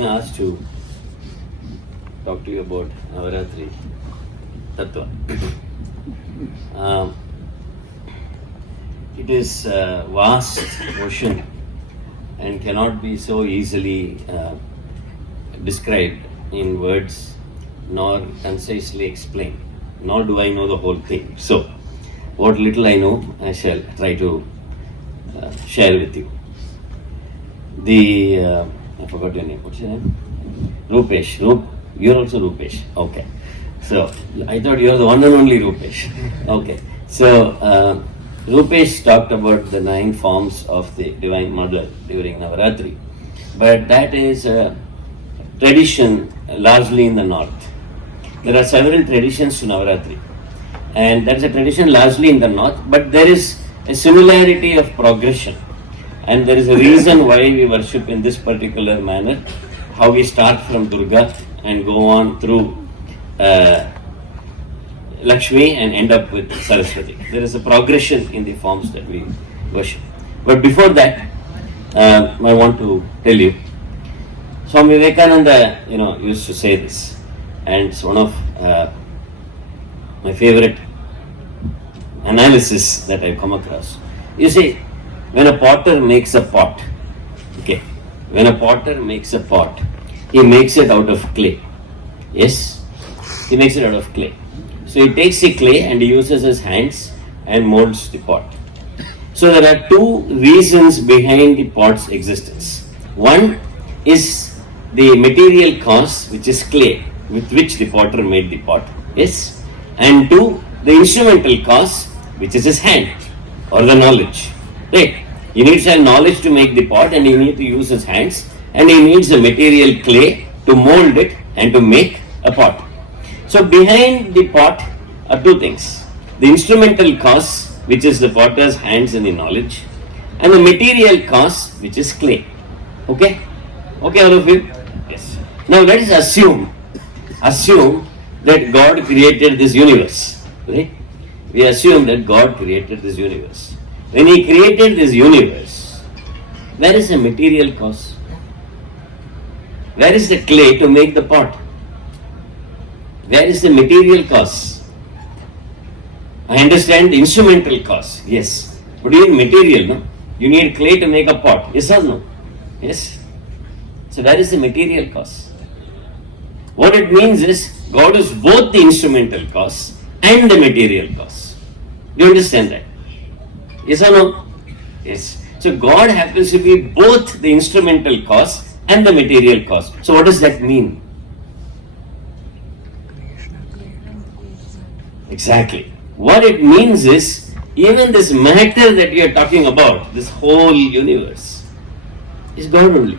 me asked to talk to you about Navaratri, Tattwa. It is a vast ocean and cannot be so easily described in words nor concisely explained, nor do I know the whole thing. So, what little I know, I shall try to share with you. I forgot your name. What's your name? Rupesh. You're also Rupesh. Okay. So, I thought you're the one and only Rupesh. Okay. So, Rupesh talked about the 9 forms of the Divine Mother during Navaratri. But that is a tradition largely in the north. There are several traditions to Navaratri. And that is a tradition largely in the north, but there is a similarity of progression. And there is a reason why we worship in this particular manner, how we start from Durga and go on through Lakshmi and end up with Saraswati. There is a progression in the forms that we worship. But before that, I want to tell you, Swami Vivekananda, used to say this, and it's one of my favorite analysis that I've come across. You see, when a potter makes a pot, he makes it out of clay. Yes, he makes it out of clay. So he takes the clay and he uses his hands and molds the pot. So there are 2 reasons behind the pot's existence. One is the material cause, which is clay, with which the potter made the pot. Yes, and 2, the instrumental cause, which is his hand or the knowledge. Right? He needs a knowledge to make the pot, and he needs to use his hands, and he needs the material clay to mold it and to make a pot. So behind the pot are 2 things. The instrumental cause, which is the potter's hands and the knowledge, and the material cause, which is clay. Okay? Okay, all of you? Yes. Now let us assume that God created this universe. Right? We assume that God created this universe. When He created this universe, where is the material cause? Where is the clay to make the pot? Where is the material cause? I understand the instrumental cause, yes. But you need material, no? You need clay to make a pot, yes or no? Yes. So where is the material cause? What it means is, God is both the instrumental cause and the material cause. Do you understand that? Yes or no? Yes. So God happens to be both the instrumental cause and the material cause. So what does that mean? Exactly. What it means is, even this matter that we are talking about, this whole universe, is God only.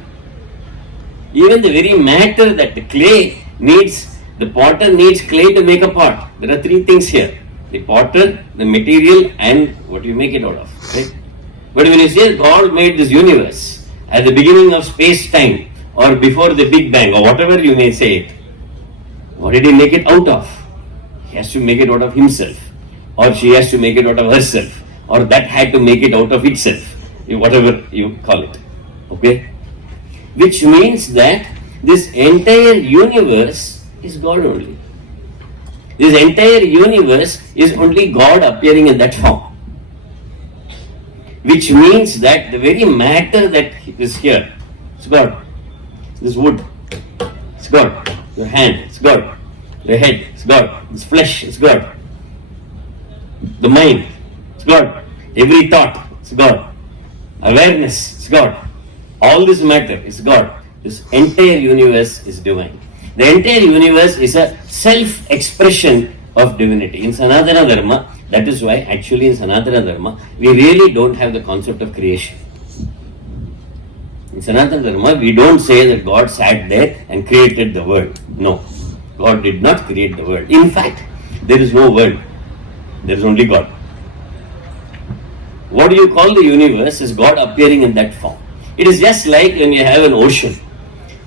Even the very matter that the clay needs, the potter needs clay to make a pot. There are 3 things here. The potter, the material, and what you make it out of. Right? But when you say God made this universe at the beginning of space-time, or before the Big Bang, or whatever you may say it, what did He make it out of? He has to make it out of himself, or she has to make it out of herself, or that had to make it out of itself, whatever you call it. Okay? Which means that this entire universe is God only. This entire universe is only God appearing in that form. Which means that the very matter that is here, it's God. This wood, it's God. Your hand, it's God. Your head, it's God. This flesh, it's God. The mind, it's God. Every thought, it's God. Awareness, it's God. All this matter is God. This entire universe is divine. The entire universe is a self-expression of divinity. In Sanatana Dharma, that is why actually in Sanatana Dharma, we really don't have the concept of creation. In Sanatana Dharma, we don't say that God sat there and created the world. No. God did not create the world. In fact, there is no world. There is only God. What you call the universe is God appearing in that form. It is just like when you have an ocean,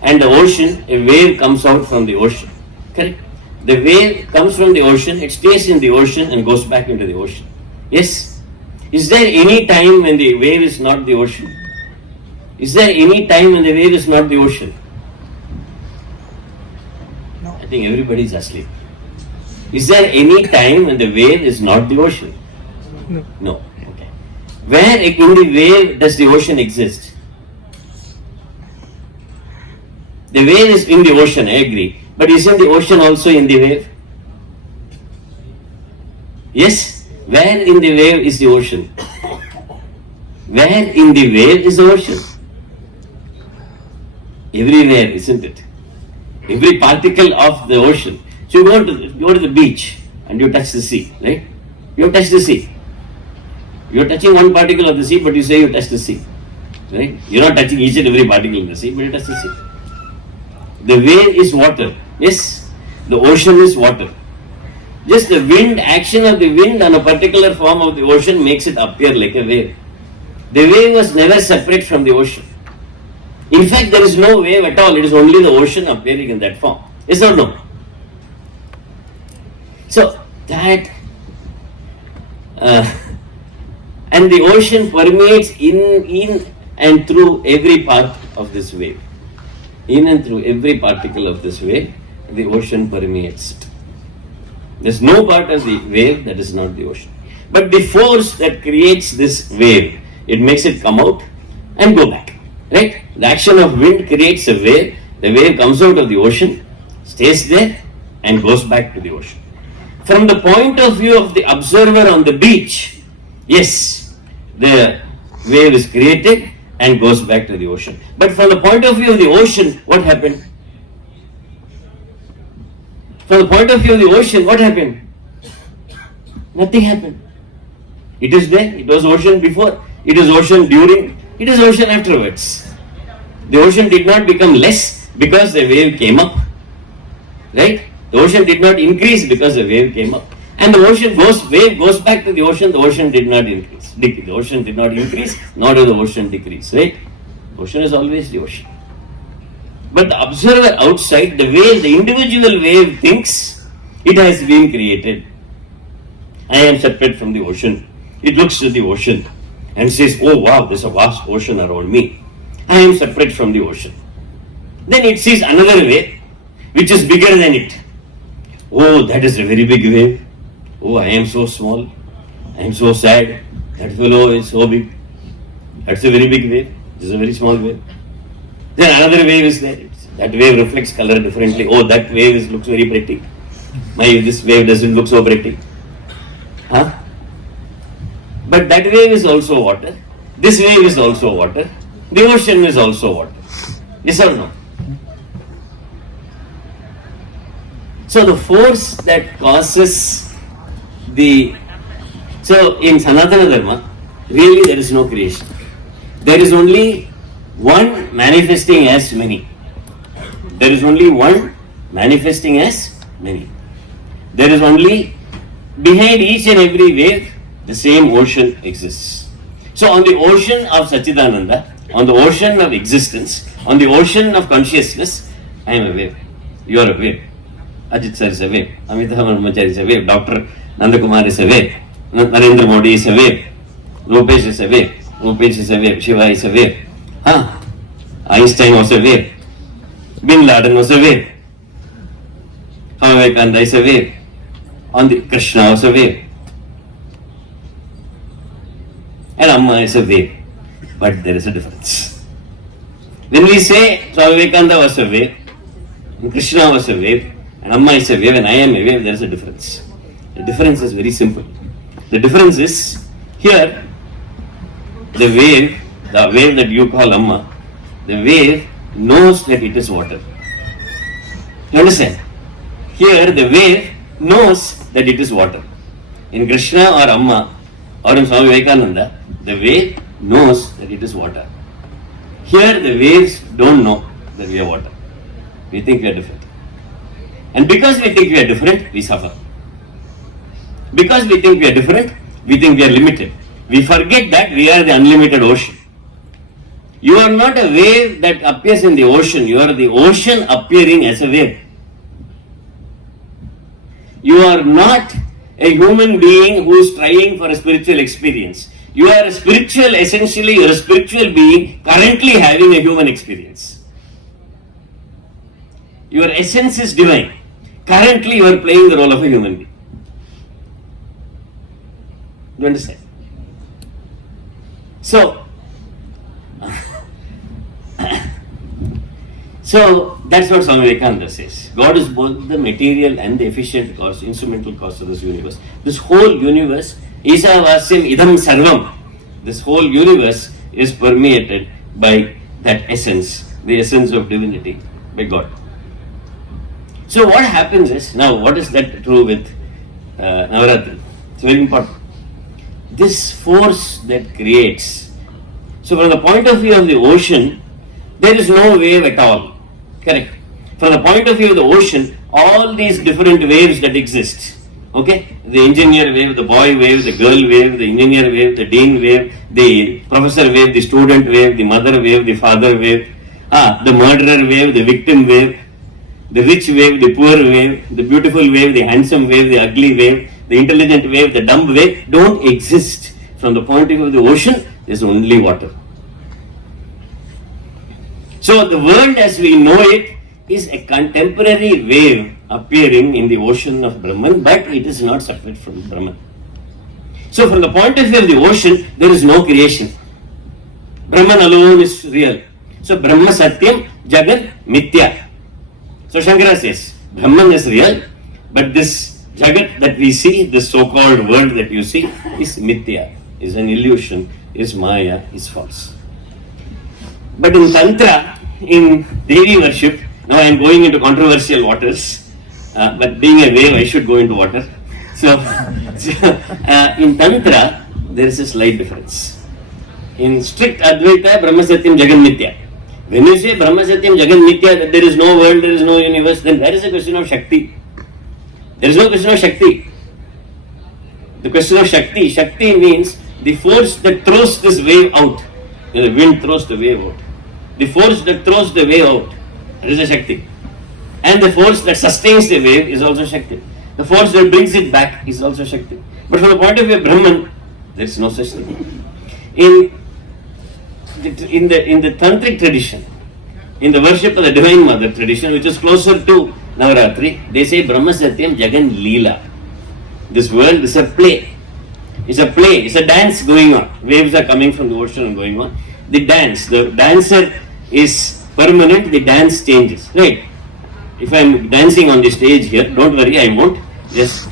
and the ocean, a wave comes out from the ocean. Correct? The wave comes from the ocean, it stays in the ocean and goes back into the ocean. Yes? Is there any time when the wave is not the ocean? Is there any time when the wave is not the ocean? think everybody is asleep. Is there any time when the wave is not the ocean? No. No. Okay. Where in the wave does the ocean exist? The wave is in the ocean, I agree. But isn't the ocean also in the wave? Yes? Where in the wave is the ocean? Where in the wave is the ocean? Everywhere, isn't it? Every particle of the ocean. So you go to the beach and you touch the sea, right? You touch the sea. You're touching one particle of the sea, but you say you touch the sea, right? You're not touching each and every particle in the sea, but you touch the sea. The wave is water. Yes, the ocean is water. Just the wind, action of the wind on a particular form of the ocean makes it appear like a wave. The wave was never separate from the ocean. In fact, there is no wave at all. It is only the ocean appearing in that form. Yes or no? So, that and the ocean permeates in and through every part of this wave. In and through every particle of this wave, the ocean permeates it. There's no part of the wave that is not the ocean. But the force that creates this wave, it makes it come out and go back. Right? The action of wind creates a wave. The wave comes out of the ocean, stays there, and goes back to the ocean. From the point of view of the observer on the beach, yes, the wave is created and goes back to the ocean. But from the point of view of the ocean, what happened? From the point of view of the ocean, what happened? Nothing happened. It is there. It was ocean before. It is ocean during. It is ocean afterwards. The ocean did not become less because the wave came up. Right? The ocean did not increase because the wave came up. And the wave goes back to the ocean. The ocean did not increase. The ocean did not increase, nor did the ocean decrease. Right? The ocean is always the ocean. But the observer outside, the wave, the individual wave thinks it has been created. I am separate from the ocean. It looks to the ocean and says, oh wow, there's a vast ocean around me. I am separate from the ocean. Then it sees another wave which is bigger than it. Oh, that is a very big wave. Oh, I am so small. I am so sad. That fellow is so big. That's a very big wave. This is a very small wave. Then another wave is there. That wave reflects color differently. Oh, that wave looks very pretty. This wave doesn't look so pretty. Huh? But that wave is also water. This wave is also water. The ocean is also water. Yes or no? So the force that causes so in Sanatana Dharma, really there is no creation. There is only one manifesting as many. There is only one manifesting as many. There is only, behind each and every wave, the same ocean exists. So on the ocean of Satchidananda, on the ocean of existence, on the ocean of consciousness, I am a wave. You are a wave. Ajit sir is a wave. Amrita is a wave. Dr. Nandakumar is a wave. Narendra Modi is a wave. Rupesh is a wave. Rupesh is a wave. Shiva is a wave. Einstein was a wave. Bin Laden was a wave. Vivekananda is a wave. On the Krishna was a wave. And Amma is a wave. But there is a difference. When we say Swami Vivekananda was a wave, and Krishna was a wave, and Amma is a wave, and I am a wave, there is a difference. The difference is very simple. The difference is, here, the wave that you call Amma, the wave knows that it is water. You understand? Here, the wave knows that it is water. In Krishna or Amma, or in Swami Vivekananda, the wave knows that it is water. Here, the waves don't know that we are water. We think we are different. And because we think we are different, we suffer. Because we think we are different, we think we are limited. We forget that we are the unlimited ocean. You are not a wave that appears in the ocean. You are the ocean appearing as a wave. You are not a human being who is trying for a spiritual experience. You are a spiritual, essentially you are a spiritual being currently having a human experience. Your essence is divine. currently you are playing the role of a human being. Do you understand? So that's what Swami Vivekananda says. God is both the material and the efficient cause, instrumental cause of this universe. This whole universe, Isavasyam idam sarvam. This whole universe is permeated by that essence, the essence of divinity, by God. So what happens is, now what is that true with Navaratri? It's very important. This force that creates. So from the point of view of the ocean, there is no wave at all. Correct. From the point of view of the ocean, all these different waves that exist. Okay? The engineer wave, the boy wave, the girl wave, the engineer wave, the dean wave, the professor wave, the student wave, the mother wave, the father wave, the murderer wave, the victim wave, the rich wave, the poor wave, the beautiful wave, the handsome wave, the ugly wave, the intelligent wave, the dumb wave, don't exist. From the point of view of the ocean, there is only water. So the world as we know it is a contemporary wave appearing in the ocean of Brahman, but it is not separate from Brahman. So from the point of view of the ocean, there is no creation. Brahman alone is real. So Brahma Satyam, Jagat Mithya. So Shankara says, Brahman is real, but this Jagat that we see, this so-called world that you see, is Mithya, is an illusion, is Maya, is false. But in Tantra, in Devi worship, now I am going into controversial waters, but being a wave, I should go into water. So in Tantra, there is a slight difference. In strict Advaita, Brahma Satyam Jagat Mithya. When you say Brahma Satyam Jagat Mithya, that there is no world, there is no universe, then there is a question of Shakti. There is no question of Shakti. The question of Shakti. Shakti means the force that throws this wave out. The wind throws the wave out. The force that throws the wave out, that is a Shakti. And the force that sustains the wave is also Shakti. The force that brings it back is also Shakti. But from the point of view of Brahman, there is no such thing. In the Tantric tradition, in the worship of the Divine Mother tradition, which is closer to Navaratri, they say Brahma Satyam Jagan Leela. This world is a play. It's a play, it's a dance going on. Waves are coming from the ocean and going on. The dancer is permanent, the dance changes. Right? If I am dancing on the stage here, don't worry, I won't. Just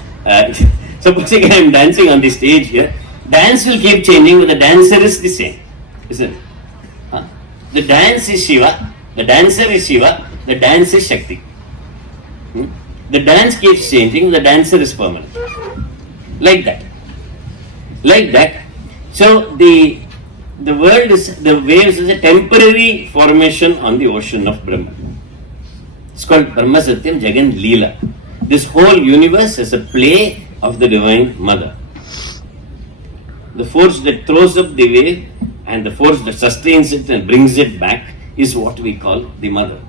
supposing I am dancing on the stage here, dance will keep changing, but the dancer is the same. Isn't it? The dance is Shiva, the dancer is Shiva, the dance is Shakti. The dance keeps changing, the dancer is permanent. Like that. Like that. So the world is, the waves is a temporary formation on the ocean of Brahman. It's called Brahma Satyam Jagan Leela. This whole universe is a play of the Divine Mother. The force that throws up the wave and the force that sustains it and brings it back is what we call the Mother.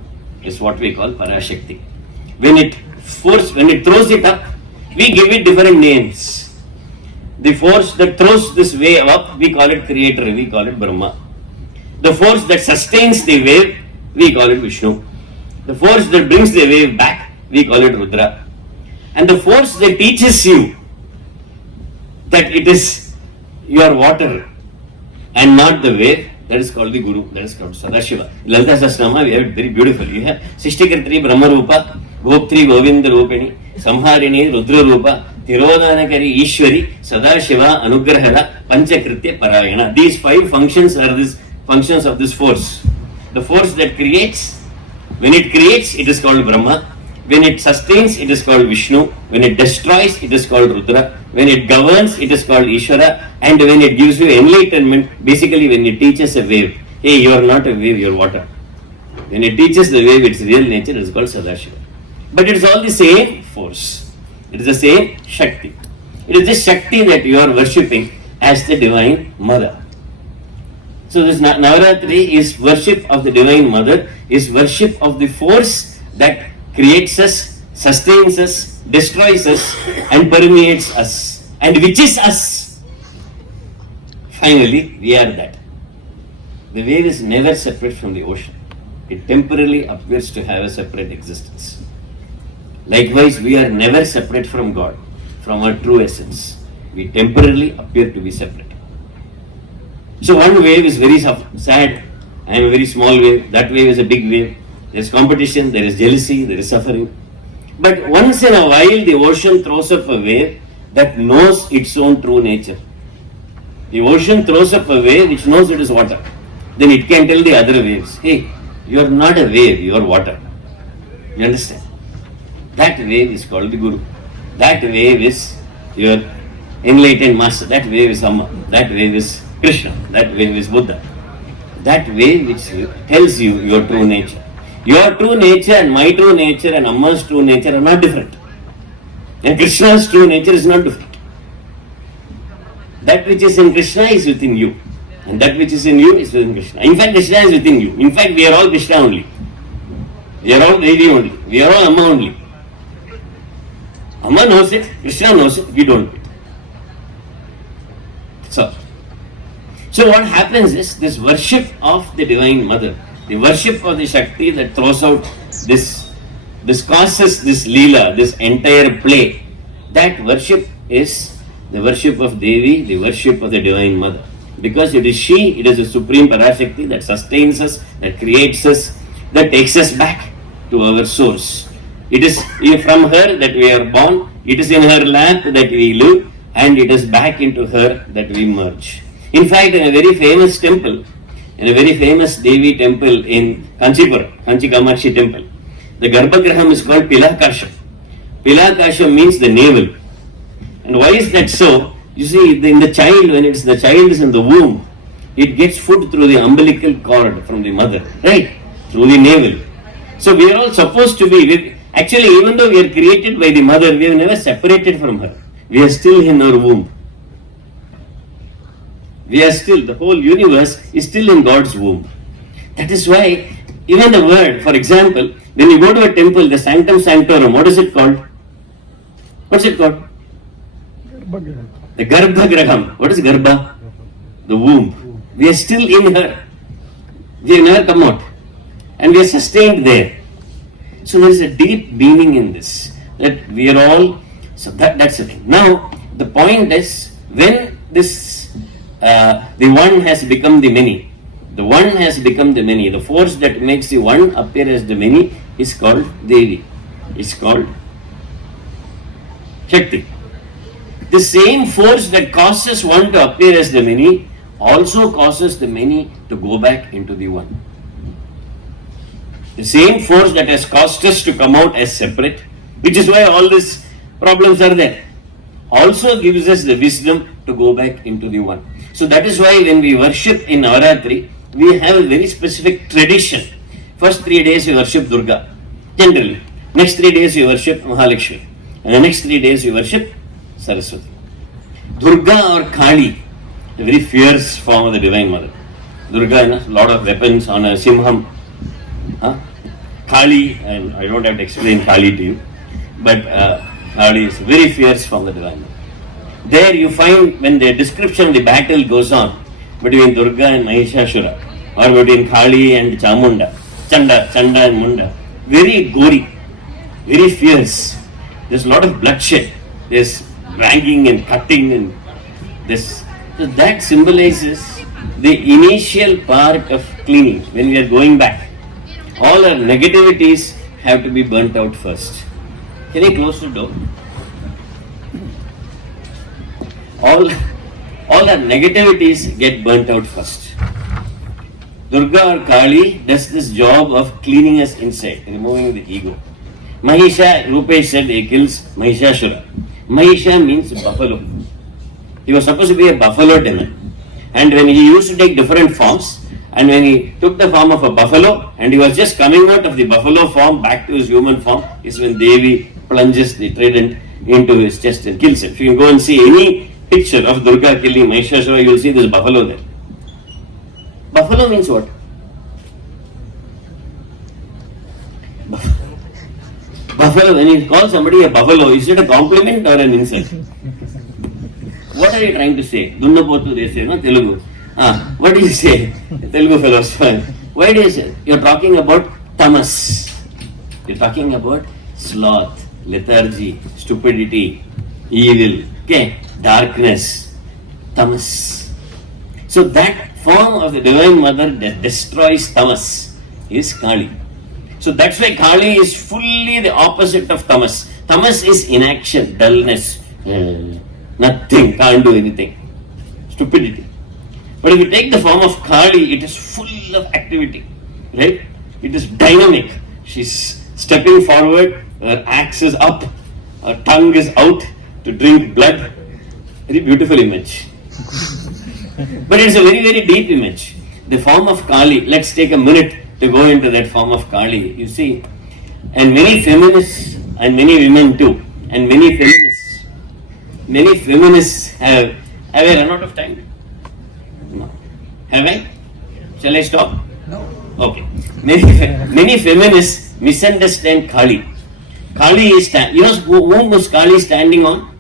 Is what we call Parashakti. When it throws it up, we give it different names. The force that throws this wave up, we call it Creator, we call it Brahma. The force that sustains the wave, we call it Vishnu. The force that brings the wave back, we call it Rudra. And the force that teaches you that it is your water and not the wave, that is called the Guru, that is called Sadashiva. Lalita Sahasranama, we have it very beautiful. You have Sishtikritri Brahma Rupa, Bhoktri Govinda Rupini, Samharini Rudra Rupa, Tirodhanakari Ishwari, Sadashiva, Anugrahara, Panchakritya Parayana. These 5 functions are the functions of this force. The force that creates, when it creates, it is called Brahma. When it sustains, it is called Vishnu. When it destroys, it is called Rudra. When it governs, it is called Ishvara. And when it gives you enlightenment, basically when it teaches a wave, hey, you are not a wave, you are water. When it teaches the wave its real nature, it is called Sadashiva. But it is all the same force. It is the same Shakti. It is this Shakti that you are worshipping as the Divine Mother. So this Navaratri is worship of the Divine Mother, is worship of the force that creates us, sustains us, destroys us, and permeates us, and which is us. Finally, we are that. The wave is never separate from the ocean. It temporarily appears to have a separate existence. Likewise, we are never separate from God, from our true essence. We temporarily appear to be separate. So one wave is very sad. I am a very small wave. That wave is a big wave. There is competition, there is jealousy, there is suffering. But once in a while, the ocean throws up a wave that knows its own true nature. The ocean throws up a wave which knows it is water. Then it can tell the other waves, hey, you are not a wave, you are water. You understand? That wave is called the Guru. That wave is your enlightened master. That wave is Amma. That wave is Krishna. That wave is Buddha. That wave which tells you your true nature. Your true nature and my true nature and Amma's true nature are not different. And Krishna's true nature is not different. That which is in Krishna is within you. And that which is in you is within Krishna. In fact, Krishna is within you. In fact, we are all Krishna only. We are all Devi only. We are all Amma only. Amma knows it, Krishna knows it, we don't. So what happens is this worship of the Divine Mother, the worship of the Shakti that throws out this causes this Leela, this entire play. That worship is the worship of Devi, the worship of the Divine Mother. Because it is she, it is the Supreme Parashakti that sustains us, that creates us, that takes us back to our source. It is from her that we are born, it is in her lap that we live, and it is back into her that we merge. In fact, in a very famous temple, in a very famous Devi temple in Kanchipura, Kanchi Kamakshi temple, the Garbhagraham is called Pilakasha. Pilakasha means the navel. And why is that so? You see, in the child, when the child is in the womb, it gets food through the umbilical cord from the mother, right? Through the navel. So we are all supposed to be, actually even though we are created by the mother, we are never separated from her. We are still in her womb. We are still, the whole universe is still in God's womb. That is why, even the word, for example, when you go to a temple, the sanctum sanctorum, what is it called? What's it called? The Garbhagraham. What is Garbha? The womb. We are still in her. We have never come out. And we are sustained there. So there is a deep meaning in this. That we are all, so that's the thing. Now, the point is, when this, the one has become the many, the one has become the many, the force that makes the one appear as the many is called Devi. It's called Shakti. The same force that causes one to appear as the many also causes the many to go back into the one. The same force that has caused us to come out as separate, which is why all these problems are there, also gives us the wisdom to go back into the one. So that is why when we worship in Navaratri, we have a very specific tradition. First 3 days we worship Durga, generally. Next 3 days we worship Mahalakshmi. And the next 3 days we worship Saraswati. Durga or Kali, a very fierce form of the Divine Mother. Durga, a lot of weapons on a simham. Kali, and I don't have to explain Kali to you, but Kali is a very fierce form of the Divine Mother. There you find, when the description of the battle goes on between Durga and Mahishasura, or between Kali and Chamunda, Chanda and Munda, very gory, very fierce. There's a lot of bloodshed. There's banging and cutting and this. So that symbolizes the initial part of cleaning, when we are going back. All our negativities have to be burnt out first. Can I close the door? All our negativities get burnt out first. Durga or Kali does this job of cleaning us inside, removing the ego. Mahisha, Rupesh said he kills Mahishasura. Mahisha means buffalo. He was supposed to be a buffalo demon. And when he used to take different forms, and when he took the form of a buffalo, and he was just coming out of the buffalo form back to his human form, is when Devi plunges the trident into his chest and kills him. If you can go and see any picture of Durga killing Mahishasura, you will see this buffalo there. Buffalo means what? Buffalo, when you call somebody a buffalo, is it a compliment or an insult? What are you trying to say? Dunnapotu they say, no? Telugu. What do you say? Telugu fellows. Why do you say? You're talking about tamas. You're talking about sloth. lethargy, stupidity, evil, okay, darkness, tamas. So that form of the Divine Mother that destroys tamas is Kali. So that's why Kali is fully the opposite of tamas. Tamas is inaction, dullness, nothing, can't do anything, stupidity. But if you take the form of Kali, it is full of activity, right? It is dynamic. She's stepping forward, her axe is up, her tongue is out to drink blood. Very beautiful image. But it's a very, very deep image. The form of Kali, let's take a minute to go into that form of Kali. You see, and many feminists and many women too, and many feminists have I run out of time? No. Have I? Shall I stop? No. Okay. Many feminists misunderstand Kali. Kali is, whom was Kali standing on?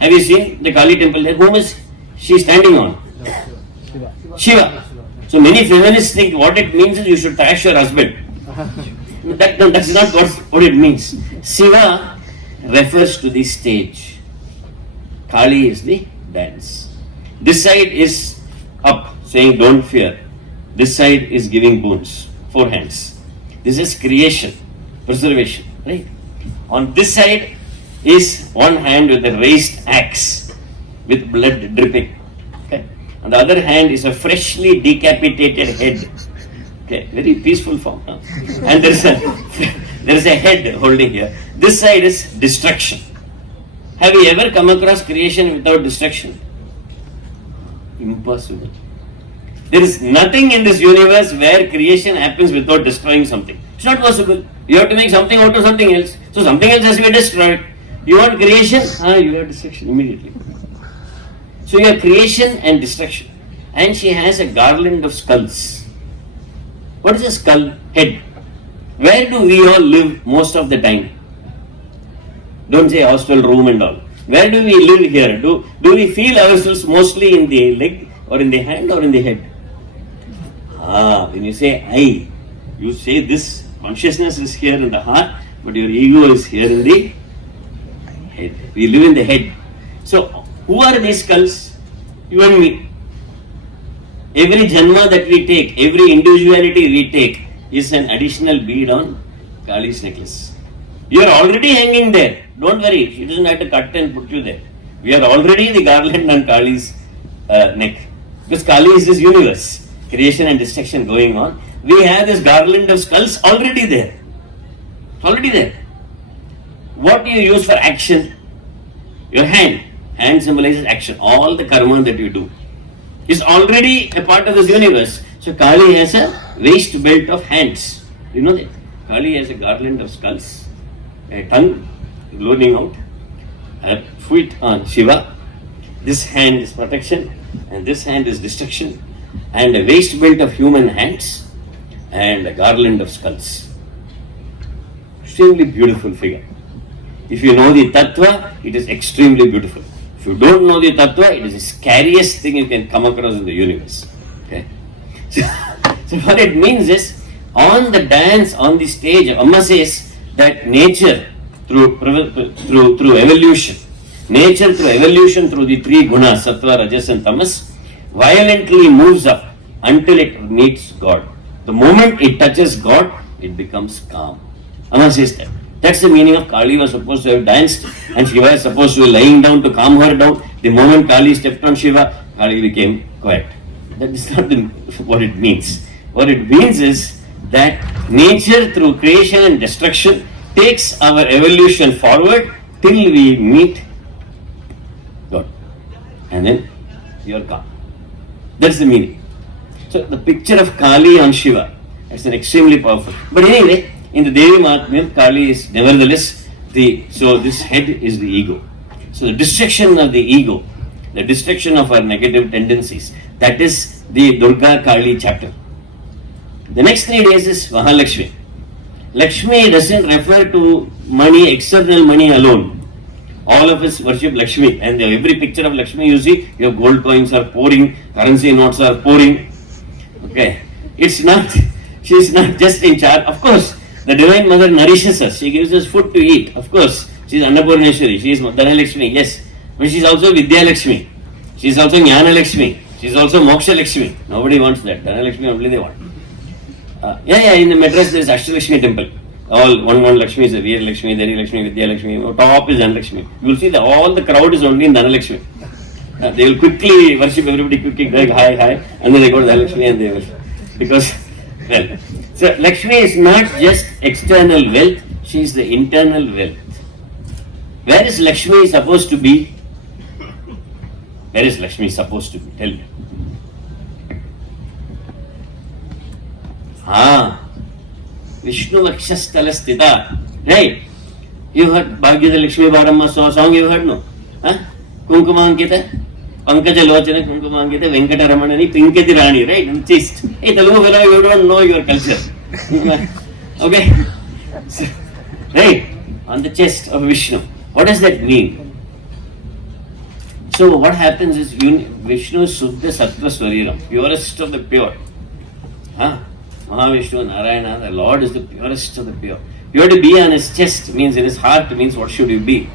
Have you seen the Kali temple there? Whom is she standing on? Shiva. So many feminists think what it means is you should trash your husband. That's not what it means. Shiva refers to the stage. Kali is the dance. This side is up, saying don't fear. This side is giving boons, 4 hands. This is creation, preservation, right? On this side is one hand with a raised axe with blood dripping. Okay. On the other hand is a freshly decapitated head. Okay, very peaceful form. Huh? And there is a head holding here. This side is destruction. Have you ever come across creation without destruction? Impossible. There is nothing in this universe where creation happens without destroying something. It's not possible. You have to make something out of something else. So something else has to be destroyed. You want creation? You have destruction immediately. So you have creation and destruction. And she has a garland of skulls. What is a skull? Head. Where do we all live most of the time? Don't say hostel room and all. Where do we live here? Do we feel ourselves mostly in the leg or in the hand or in the head? When you say I, you say this consciousness is here in the heart, but your ego is here in the head. We live in the head. So, who are these skulls? You and me. Every janma that we take, every individuality we take is an additional bead on Kali's necklace. You are already hanging there. Don't worry, she doesn't have to cut and put you there. We are already the garland on Kali's neck. Because Kali is this universe, creation and destruction going on. We have this garland of skulls already there. Already there. What do you use for action? Your hand. Hand symbolizes action. All the karma that you do is already a part of this universe. So Kali has a waist belt of hands. You know that? Kali has a garland of skulls, a tongue blowing out, a foot on Shiva. This hand is protection and this hand is destruction, and a waist belt of human hands and a garland of skulls. Extremely beautiful figure. If you know the Tattwa, it is extremely beautiful. If you don't know the Tattwa, it is the scariest thing you can come across in the universe. Okay? So what it means is, on the dance, on the stage, Amma says that nature through evolution, nature through evolution through the 3 gunas, Sattva, Rajas and Tamas, violently moves up until it meets God. The moment it touches God, it becomes calm. Amma says that. That's the meaning of Kali was supposed to have danced and Shiva is supposed to be lying down to calm her down. The moment Kali stepped on Shiva, Kali became quiet. That is not what it means. What it means is that nature through creation and destruction takes our evolution forward till we meet God. And then you are calm. That's the meaning. So the picture of Kali on Shiva, it's an extremely powerful. But anyway, in the Devi Mahatmyam, Kali is nevertheless so this head is the ego. So the destruction of the ego, the destruction of our negative tendencies, that is the Durga Kali chapter. The next 3 days is Mahalakshmi. Lakshmi doesn't refer to money, external money alone. All of us worship Lakshmi, and every picture of Lakshmi you see, your gold coins are pouring, currency notes are pouring. Okay, she is not just in charge. Of course, The Divine Mother nourishes us. She gives us food to eat. Of course, she is Annapurneshwari. She is Dhanalakshmi. Yes. But she is also Vidyalakshmi. She is also Jnanalakshmi. She is also Mokshalakshmi. Nobody wants that. Dhanalakshmi only they want. In the Madras there is Ashtalakshmi temple. All one Lakshmi is a Veer Lakshmi, Dari Lakshmi, Vidya Lakshmi. Top is Dhanalakshmi. You will see that all the crowd is only in Dhanalakshmi. They will quickly worship everybody, quickly like hi, and then they go to Dhanalakshmi and they will. Because, well, so Lakshmi is not just external wealth, she is the internal wealth. Where is Lakshmi supposed to be? Where is Lakshmi supposed to be? Tell me. Vishnu Vakshasthala Sthita. Right? You heard Bhagyada Lakshmi Bharamma song, you heard no? Kumkumankita, Pankaja Lochana, Kumkumankita, Venkataramanani, Pinkati Rani, right? And chest. Hey, Telugu fellow, you don't know your culture. Okay? So, right? On the chest of Vishnu. What does that mean? So what happens is Vishnu Suddha Sattva Swariram, purest of the pure. Mahavishnu, Narayana, the Lord is the purest of the pure. Pure to be on his chest means in his heart means what should you be?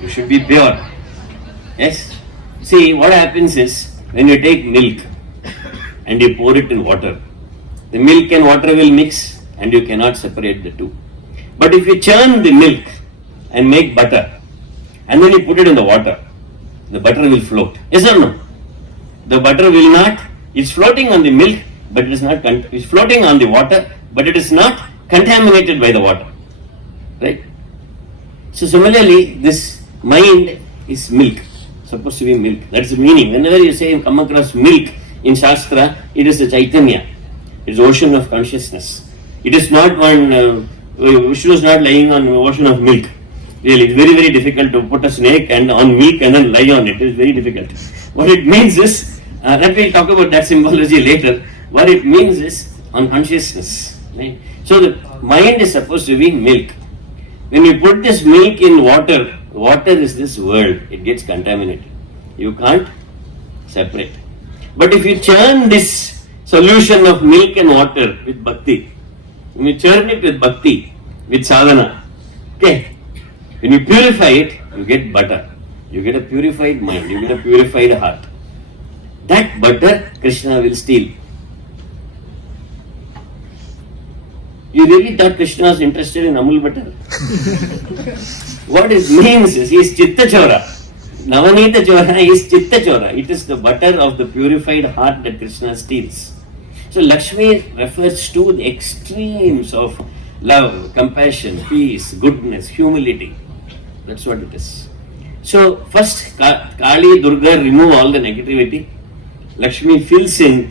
You should be pure. Yes? See, what happens is when you take milk and you pour it in water, the milk and water will mix and you cannot separate the two. But if you churn the milk and make butter and then you put it in the water, the butter will float. Yes or no? The butter will not, it's floating on the milk, but it is not, it's floating on the water, but it is not contaminated by the water. Right? So similarly, this mind is milk, supposed to be milk. That's the meaning. Whenever you say you come across milk in Shastra, it is a Chaitanya. It is ocean of consciousness. It is not one, Vishnu is not lying on ocean of milk. Really, it's very, very difficult to put a snake and on milk and then lie on it. It is very difficult. What it means is, that we'll talk about that symbology later. What it means is on consciousness. Right? So the mind is supposed to be milk. When you put this milk in water, water is this world. It gets contaminated. You can't separate. But if you churn this solution of milk and water with bhakti, when you churn it with bhakti, with sadhana, okay, when you purify it, you get butter. You get a purified mind. You get a purified heart. That butter, Krishna will steal. You really thought Krishna was interested in Amul butter? What it means is, he is Chitta Chora. Navanita Chora is Chitta Chora. It is the butter of the purified heart that Krishna steals. So Lakshmi refers to the extremes of love, compassion, peace, goodness, humility. That's what it is. So first, Kali, Durga remove all the negativity. Lakshmi fills in,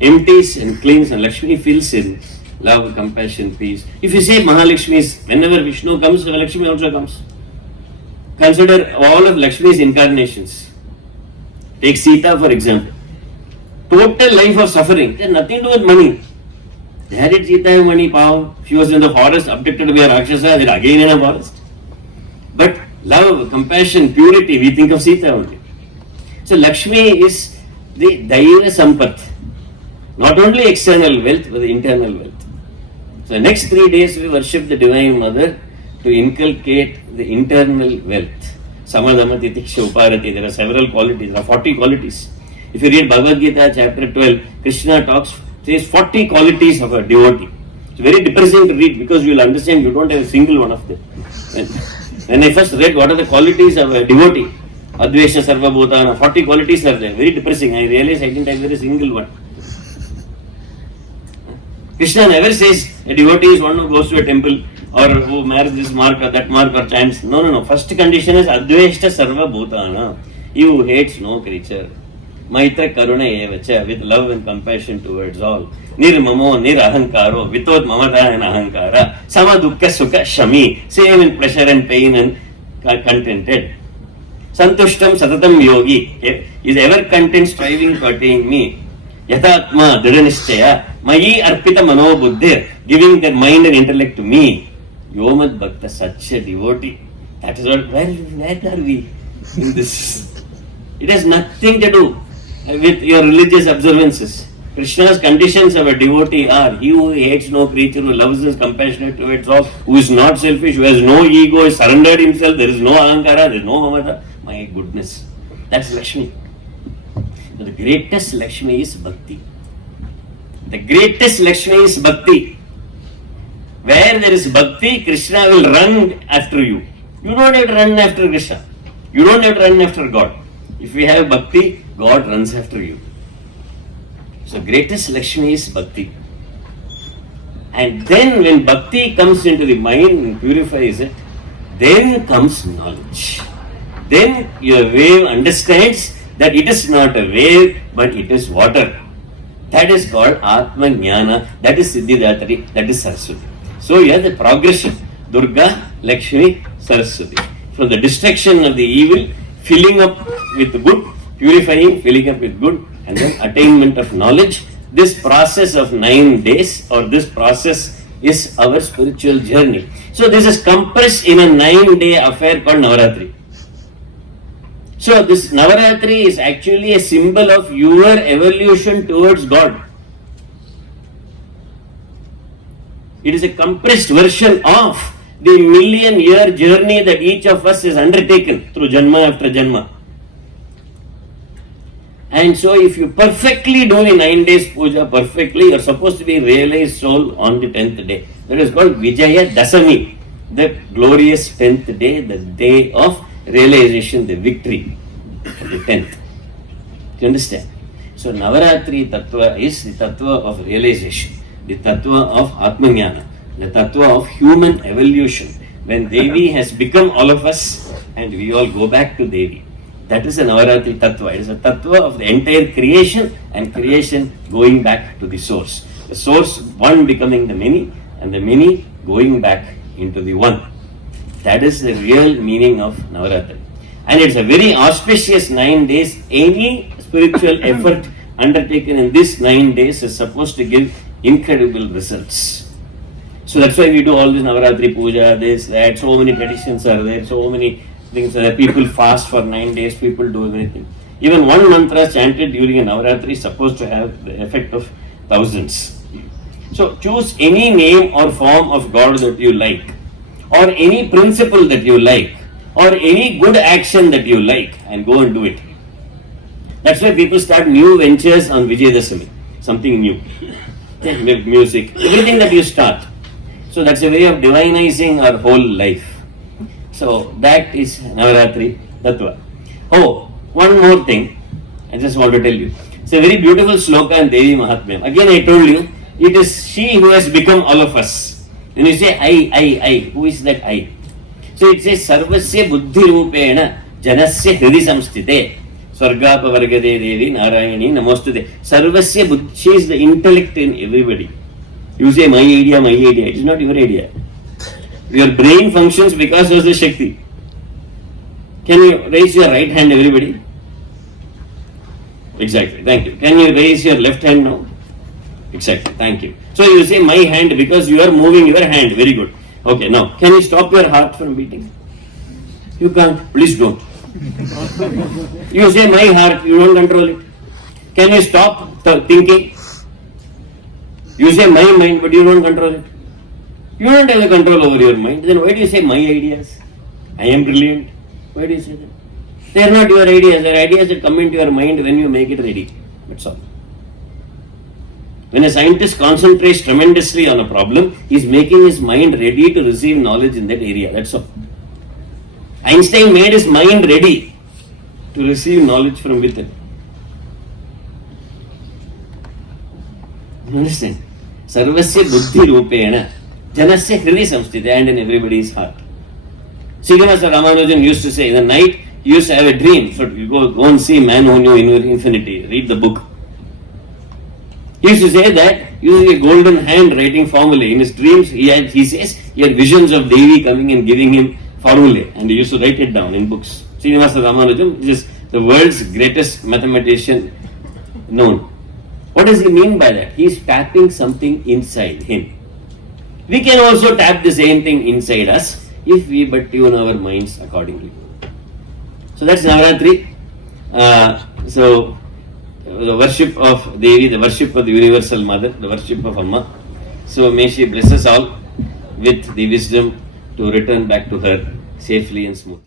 empties and cleans, and Lakshmi fills in love, compassion, peace. If you say Mahalakshmi is, whenever Vishnu comes, Lakshmi also comes. Consider all of Lakshmi's incarnations. Take Sita for example. Total life of suffering. It has nothing to do with money. They had it Sita and money, Pav. She was in the forest, abducted to be a Rakshasa, then again in a forest. But love, compassion, purity, we think of Sita only. So Lakshmi is the Daiva Sampat. Not only external wealth, but the internal wealth. So next 3 days we worship the Divine Mother to inculcate the internal wealth. Samadhamma Titiksha Uparati. There are several qualities. There are 40 qualities. If you read Bhagavad Gita chapter 12, Krishna says 40 qualities of a devotee. It's very depressing to read because you will understand you don't have a single one of them. When I first read what are the qualities of a devotee, Advesha Sarva Bhutana, 40 qualities are there. Very depressing. I realized I didn't have a single one. Krishna never says a devotee is one who goes to a temple or who marries this mark or that mark or chants. No. First condition is Adveshta Sarva Bhutana. He who hates no creature. Maitra Karuna Evacha, with love and compassion towards all. Nirmamo, Nirahankaro, without mamata and ahankara. Sama dukkha sukha shami, same in pleasure and pain and contented. Santushtam Satatam Yogi, is ever content striving to attain me. Yatatma Dhridanishchaya, Mayi Arpita Mano Buddhir, giving their mind and intellect to me. Yomad Bhakta, such a devotee. That is what, where are we in this? It has nothing to do with your religious observances. Krishna's conditions of a devotee are: he who hates no creature, who loves is compassionate towards all, who is not selfish, who has no ego, has surrendered himself, there is no ahankara, there is no mamata. My goodness, that's Lakshmi. The greatest Lakshmi is Bhakti. The greatest Lakshmi is Bhakti. Where there is Bhakti, Krishna will run after you. You don't have to run after Krishna. You don't have to run after God. If you have Bhakti, God runs after you. So greatest Lakshmi is Bhakti. And then when Bhakti comes into the mind and purifies it, then comes knowledge. Then your wave understands that it is not a wave, but it is water. That is called Atma Jnana. That is Siddhidatri. That is Saraswati. So you have the progression. Durga, Lakshmi, Saraswati. From the destruction of the evil, filling up with good, purifying, filling up with good, and then attainment of knowledge. This process of 9 days, or this process, is our spiritual journey. So this is compressed in a 9-day affair called Navaratri. So this Navaratri is actually a symbol of your evolution towards God. It is a compressed version of the million-year journey that each of us has undertaken through Janma after Janma. And so if you perfectly do the 9 days puja perfectly, you are supposed to be realized soul on the 10th day. That is called Vijaya Dasami, the glorious 10th day, the day of realization, the victory, the 10th. Do you understand? So Navaratri Tattwa is the Tattwa of realization, the Tattwa of Atmajnana, the Tattwa of human evolution. When Devi has become all of us and we all go back to Devi. That is a Navaratri Tattva. It is a Tattwa of the entire creation and creation going back to the source. The source, one becoming the many, and the many going back into the one. That is the real meaning of Navaratri. And it's a very auspicious 9 days. Any spiritual effort undertaken in this 9 days is supposed to give incredible results. So that's why we do all this Navaratri puja, this, that, so many traditions are there, so many things are there. People fast for 9 days, people do everything. Even one mantra chanted during a Navaratri is supposed to have the effect of thousands. So choose any name or form of God that you like, or any principle that you like, or any good action that you like, and go and do it. That's why people start new ventures on Vijayadasami, something new. Music, everything that you start. So that's a way of divinizing our whole life. So that is Navaratri Tattva. Oh, one more thing I just want to tell you. It's a very beautiful sloka in Devi Mahatmyam. Again I told you, it is she who has become all of us. When you say I, who is that I? So it says Sarvasya Buddhi Rupena Janasya Hridi Samstite Swargapa Vargade Devi Narayani Namostute. Sarvasya Buddhi, she is the intellect in everybody. You say my idea, it is not your idea. Your brain functions because of the Shakti. Can you raise your right hand, everybody? Exactly, thank you. Can you raise your left hand now? Exactly, thank you. So you say my hand because you are moving your hand, very good. Okay, now can you stop your heart from beating? You can't, please don't. You say my heart, you don't control it. Can you stop thinking? You say my mind, but you don't control it. You don't have the control over your mind. Then why do you say my ideas? I am brilliant. Why do you say that? They are not your ideas. They are ideas that come into your mind when you make it ready. That's all. When a scientist concentrates tremendously on a problem, he is making his mind ready to receive knowledge in that area. That's all. Einstein made his mind ready to receive knowledge from within. You understand? Sarvasya Buddhi Rupena Janasya Hridi Samstite, and in everybody's heart. Srinivasa Ramanujan used to say, in the night, he used to have a dream. So you go and see Man Who Knew Infinity, read the book. He used to say that using a golden handwriting formula. In his dreams, he says he had visions of Devi coming and giving him formulae, and he used to write it down in books. Srinivasa Ramanujan is the world's greatest mathematician known. What does he mean by that? He is tapping something inside him. We can also tap the same thing inside us if we but tune our minds accordingly. So that's Navaratri. the worship of Devi, the worship of the Universal Mother, the worship of Amma. So may she bless us all with the wisdom to return back to her safely and smoothly.